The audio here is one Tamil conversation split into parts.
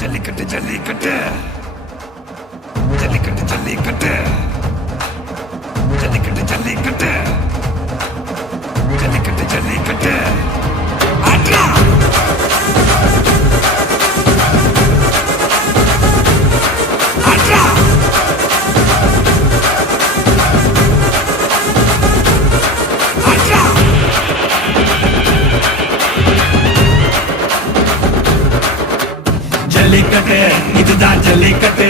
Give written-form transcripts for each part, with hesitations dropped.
ஜல்லிக்கட்டு ஜல்லிக்கட்டு ஜல்லிக்கட்டு ஜல்லிக்கட்டு ஜல்லிக்கட்டு ஜல்லிக்கட்டு ஜல்லிக்கட்டு ஜல்லிக்கட்டு ஆட்ரா ஆட்ரா ஆட்ரா ஜல்லிக்கட்டு இதுதான் ஜல்லிக்கட்டு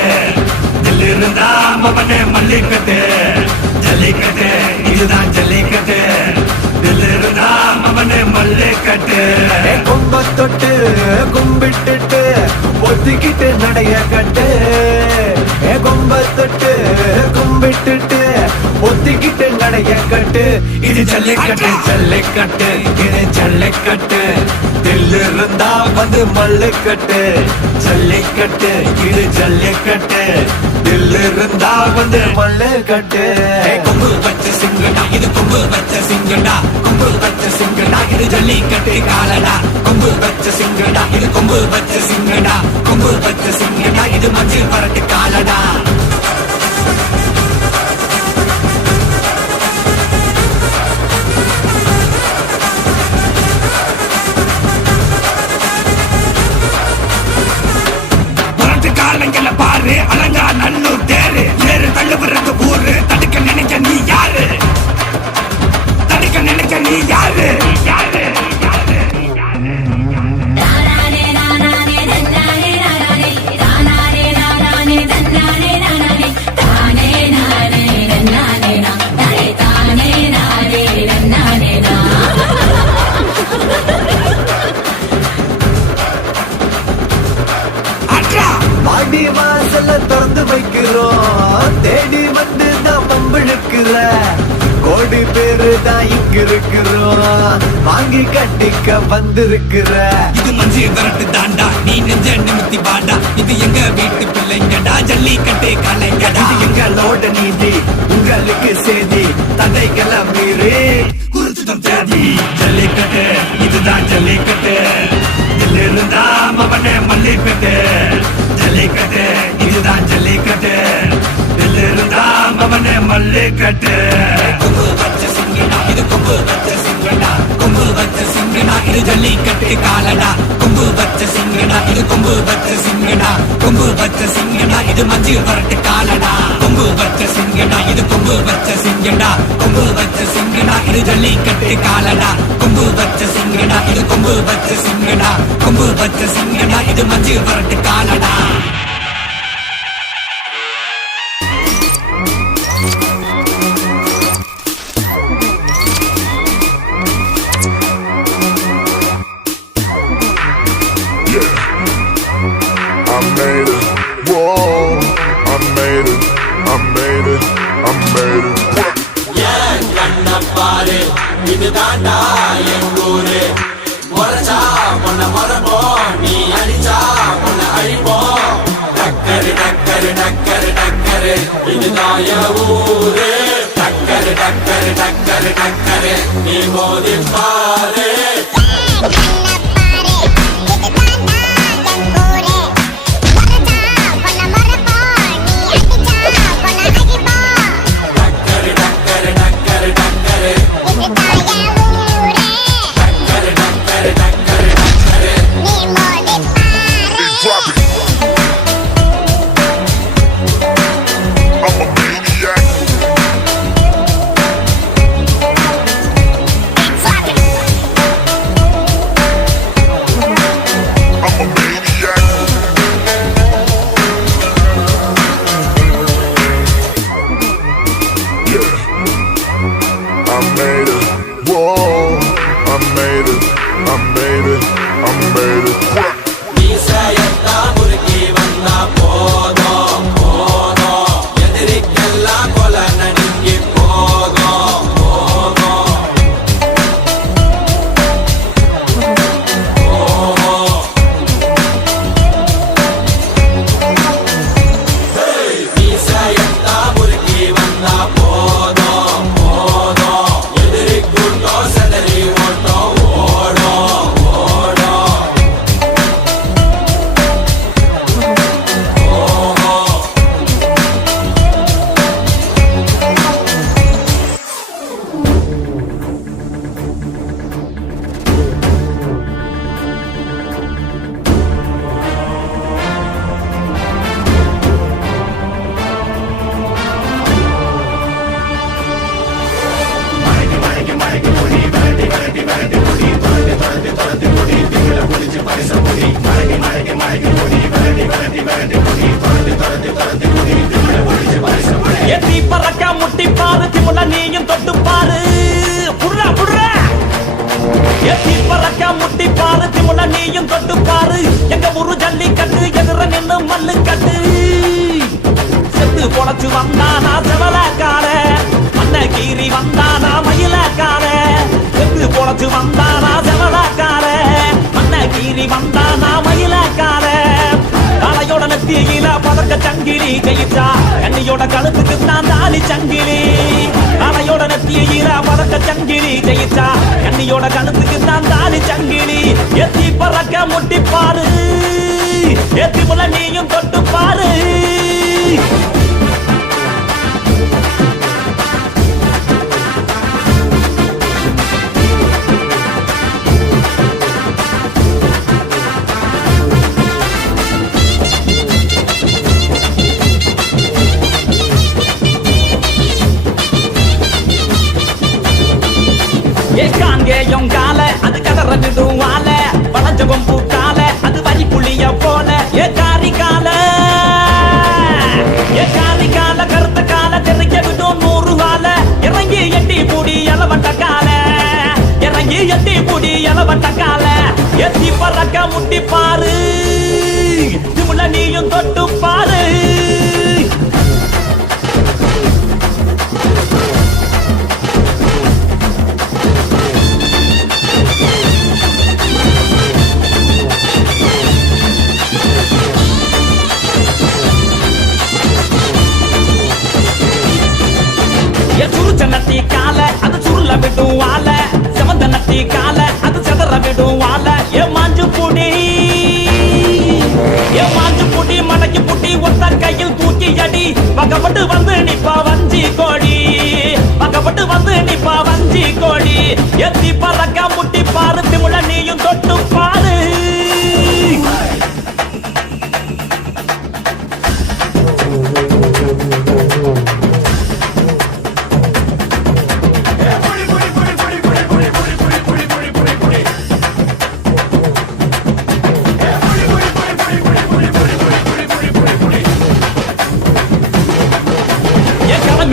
தில்லு இருந்தா மவனே மல்லிக்கட்டு ஜல்லிக்கட்டு இதுதான் ஜல்லிக்கட்டு தில்லு இருந்தா மவனே மல்லிக்கட்டு கொம்ப தொட்டு கும்பிட்டுட்டு ஒத்திக்கிட்டு நடைய கட்டு கொம்ப தொட்டு கும்பிட்டுட்டு ஒத்திக்கிட்டு நடைய கட்டு இது ஜல்லிக்கட்டு ஜல்லிக்கட்டு இது ஜல்லிக்கட்டு தில்லு இருந்தா வந்து மல்லுக்கட்டு ஜல்லிக்கட்டு இது ஜல்லிக்கட்டு தில்லு இருந்தா வந்து மல்லுக்கட்டு கொம்பு வச்ச சிங்கடா இது கொம்பு வச்ச சிங்கடா கொம்பு வச்ச சிங்கடா இது ஜல்லிக்கட்டு காலடா கொம்பு வச்ச சிங்கடா இது கொம்பு வச்ச சிங்கடா கொம்பு வச்ச சிங்கடா இது மஞ்சள் பரட்டு காலடா காலங்கள பாரு அலங்கா நல்லூர் தேரு ஏறு தள்ளுபுறது ஊரு தடுக்க நினைக்க நீ யாரு தடுக்க நினைக்க நீ யாரு யாரு வாடி வாசல்ல திறந்து வைக்கிறோம் தேடி வந்து தான் பம்பிழுக்கிற கோடி பேரு தான் இங்க இருக்கிறோம் வாங்கி கட்டிக்க வந்திருக்கிற இது மஞ்சு விரட்டு தாண்டா நீ நெஞ்ச நிமித்தி பாண்டா இது எங்க வீட்டு பிள்ளைங்கடா ஜல்லிக்கட்டு கலைங்கடா இது எங்களோட நீதி உங்களுக்கு செய்தி தடைகளை மீறி குறிச்சுதான் தேதி ஜல்லிக்கட்டு இதுதான் ஜல்லிக்கட்டு இதுல இருந்தா மவனே மல்லிக்கட்டு ஜல்லிக்கட்டு இதுதான் ஜல்லிக்கட்டு இதுல இருந்தா மவனே மல்லிக்கட்டு கொம்பு வச்ச சிங்கடா இது கொம்பு வச்ச சிங்கடா கொம்பு வச்ச சிங்கடா இது ஜல்லிக்கட்டு காலடா கொம்பு வச்ச சிங்கடா இது கொம்பு வச்ச சிங்கடா கொம்பு வச்ச சிங்கடா இது மஞ்சள் வரட்டு காலடா கொம்பு வச்ச சிங்கடா இது கொம்பு வச்ச சிங்கடா கொம்பு வச்ச சிங்கடா இது ஜல்லிக்கட்டு காலடா கொம்பு வச்ச சிங்கடா இது கொம்பு வச்ச சிங்கடா கொம்பு வச்ச சிங்கடா இது மஞ்சள் வரட்டு காலடா I made it, whoa, I made it, I made it, I made it. கண்ணப்பாரு இது தாண்டா எங்கூரு முறைச்சா பொண்ண மரபோம் நீ அடிச்சா பொண்ண அழிப்போம் டக்கரு டக்கரு டக்கரு டக்கரு இதுதான் என் ஊரு டக்கரு டக்கரு டக்கரு டக்கரு நீ மோதி பாரு எத்தி பறக்க முட்டி பாரு திமுல நீயும் தொட்டு பாரு எங்க ஊரு ஜல்லிக்கட்டு எதிர நின்னு மல்லு கட்டு செத்து பொழைச்சு வந்தானா செவலக்கார மண்ண கீறி வந்தானா மயிலக்கார செத்து பொழைச்சு வந்தானா செவலக்கார மண்ண கீறி வந்தானா மயிலக்கார காலையோட நெத்தியில பதக்க சங்கிலி கையிட்டா கண்ணியோட கழுத்துக்கு தான் தாலி சங்கிலி காலையோட நெத்தியில பதக்க சங்கிலி கையிட்டா கண்ணியோட கழுத்துக்கு தான் தாலி சங்கிலி எத்தி பறக்க முட்டி பாரு எத்தி முல நீயும் தொட்டு பாரு காங்கேயம் கால அது கதற விடுவால வளஞ்சகம் பூக்கால அது வரி புளிய போல ஏ காரி கால கருத்த கால தெரிக்க விடும் 100 கால இறங்கி எட்டி பூடி எலவட்ட கால இறங்கி எட்டி பூடி எலவட்ட கால எத்தி பறக்க முட்டி பாரு திமுல நீயும் தொட்டு பாரு நட்டி கால அது சுருள விடும் வாழ செவந்த நட்டி கால அது செதற விடும் வாழ ஏ மாஞ்சு புடி மடக்கி புட்டி ஒத்த கையில் தூக்கி அடி பக்கப்பட்டு வந்து நிப்பா வஞ்சி கோடி பக்கப்பட்டு வந்து நிப்பா வஞ்சி கோடி எத்தி பறக்க முட்டி பாரு திமுல நீயும் தொட்டு பாரு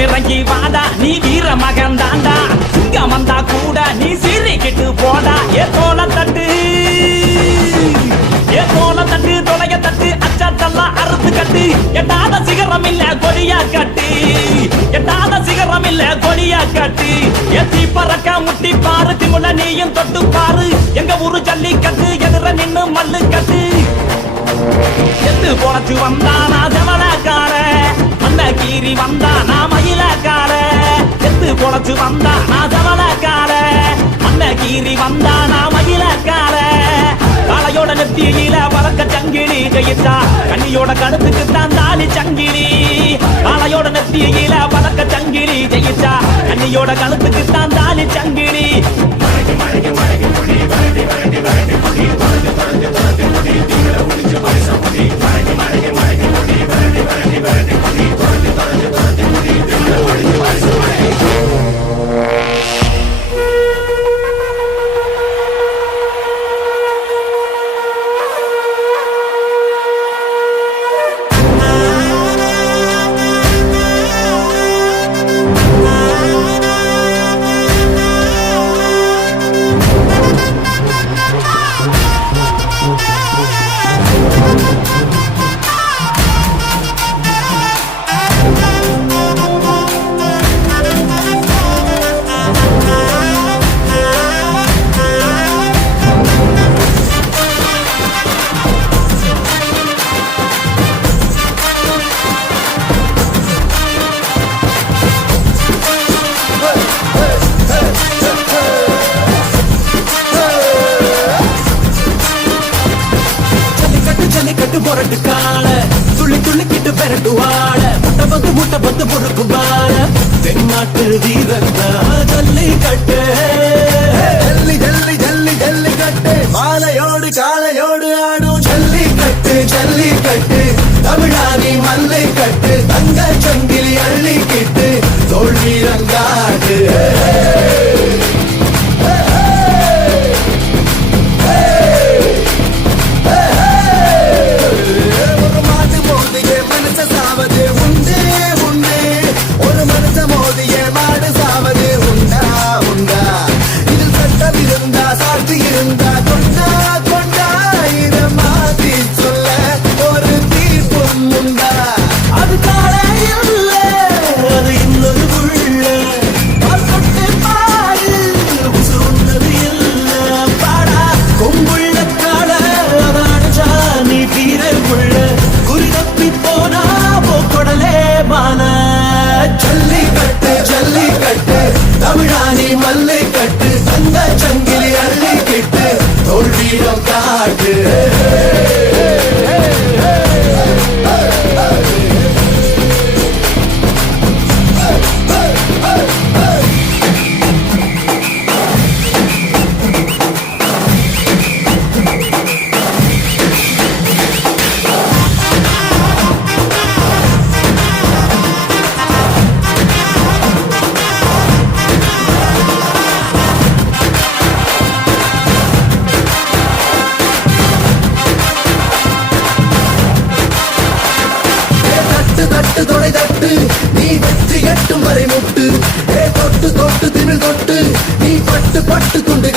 இறங்கி வாடா நீ வீர மகன் தாண்டா சிங்கம் வந்தா கூட நீ சீறிக்கிட்டு போடா ஏ தோல தட்டு தொலைய தட்டு அச்சாத்தெல்லாம் அறுத்து கட்டு எட்டாத சிகரம் இல்ல கொடியா கட்டு எட்டாத சிகரம் இல்ல கொடியா கட்டு எத்தி பறக்க முட்டி பாரு திமுல நீயும் தொட்டு பாரு எங்க ஊரு ஜல்லிக்கட்டு எதிர நின்னு மல்லு கட்டு எத்து பொழைச்சு வந்தானா செவலக்கார மண்ண கீறி வந்தானா மயிலக்கார எத்து பொழைச்சு வந்தானா செவலக்கார மண்ண கீறி வந்தானா மயிலக்கார காலையோட நெத்தியில பறக்க சங்கிலி கையிட்டா கண்ணியோட கழுத்துக்கு தான் தாலி சங்கிலி காலையோட நெத்தியில பறக்க சங்கிலி கையிட்டா கண்ணியோட கழுத்துக்கு தான் தாலி சங்கிலி பொரட்டு கால துள்ளி துள்ளிக்கிட்டு பெரட்டு வாழ முட்டை பத்து பொறுக்கு வாழ தென்னாட்டு வீரத்தா ஜல்லிக்கட்டு ஜல்லி ஜல்லி ஜல்லி ஜல்லிக்கட்டு மாலையோடு காலையோடு ஆடும் ஜல்லிக்கட்டு ஜல்லிக்கட்டு தமிழாரி மல்லை கட்டு தங்க சங்கிலி அள்ளிக்கிட்டு தோல் வீரங்காடு சாட்சி கட்டு தங்க சங்கிலி அள்ளி கிட்டு தோல்வியம் காட்டு தட்டு தட்டு தொலை தட்டு நீ வெற்றி கட்டும் வரை முட்டு தொட்டு தொட்டு திமிழ் தொட்டு நீ பட்டு பட்டு துண்டு